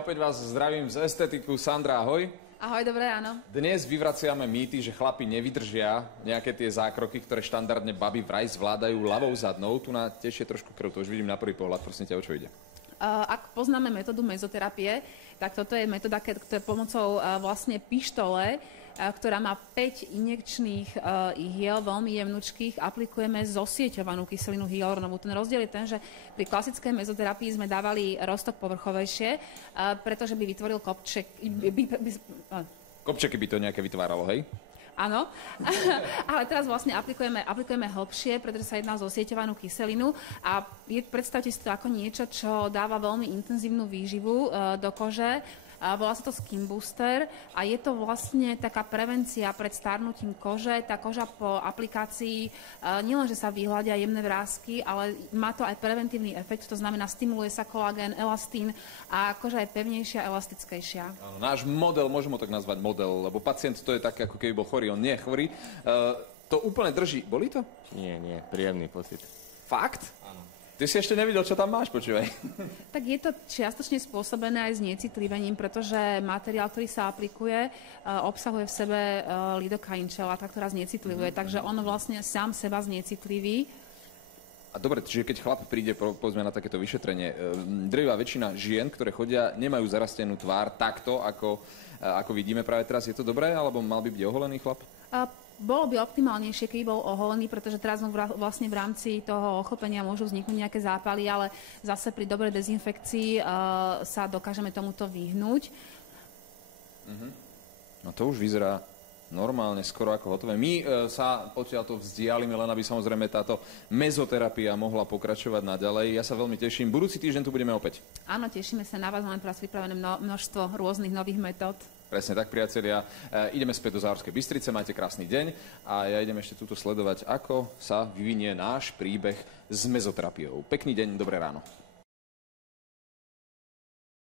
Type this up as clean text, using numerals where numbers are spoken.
Opäť vás zdravím z estetiku. Sandra, ahoj. Ahoj, dobré ráno. Dnes vyvraciame mýty, že chlapi nevydržia nejaké tie zákroky, ktoré štandardne baby vraj zvládajú ľavou zadnou. Tu na tešie trošku krv, to už vidím na prvý pohľad. Prosím ťa, o čo ide? Ak poznáme metódu mezoterapie, tak toto je metóda, ktorá pomocou vlastne pištole, ktorá má 5 injekčných ihiel, veľmi jemnučkých, aplikujeme zosieťovanú kyselinu hyaluronovú. Ten rozdiel je ten, že pri klasickej mezoterapii sme dávali roztok povrchovejšie, pretože by vytvoril kopček. Kopčeky by to nejaké vytváralo, hej? Áno, ale teraz vlastne aplikujeme hlbšie, pretože sa jedná o zosieťovanú kyselinu a predstavte si to ako niečo, čo dáva veľmi intenzívnu výživu do kože. Volá sa to Skin Booster a je to vlastne taká prevencia pred starnutím kože. Tá koža po aplikácii nielenže sa vyhľadia jemné vrásky, ale má to aj preventívny efekt, to znamená stimuluje sa kolagén, elastín a koža je pevnejšia, elastickejšia. Náš model, môžeme ho tak nazvať model, lebo pacient to je tak, ako keby bol chorý, on nie je chorý. To úplne drží. Boli to? Nie, príjemný pocit. Fakt? Áno. Ty si ešte nevidel, čo tam máš, počúvaj. Tak je to čiastočne spôsobené aj s necitlivením, pretože materiál, ktorý sa aplikuje, obsahuje v sebe lidokain, látka, ktorá znecitlivuje, takže on vlastne sám seba znecitliví. A dobre, čiže keď chlap príde, povedzme, na takéto vyšetrenie, drvivá väčšina žien, ktoré chodia, nemajú zarastenú tvár takto, ako vidíme práve teraz. Je to dobré, alebo mal by byť oholený chlap? Bolo by optimálnejšie, keby bol oholený, pretože teraz vlastne v rámci toho ochopenia môžu vzniknúť nejaké zápaly, ale zase pri dobrej dezinfekcii sa dokážeme tomuto vyhnúť. No to už vyzerá normálne, skoro ako hotové. My sa odtiaľto vzdialime, len aby samozrejme táto mezoterapia mohla pokračovať naďalej. Ja sa veľmi teším. Budúci týždeň tu budeme opäť. Áno, tešíme sa na vás, máme pre vás pripravené množstvo rôznych nových metód. Presne tak, priatelia. Ideme späť do Záhorskej Bystrice, majte krásny deň a ja idem ešte túto sledovať, ako sa vyvinie náš príbeh s mezoterapiou. Pekný deň, dobré ráno.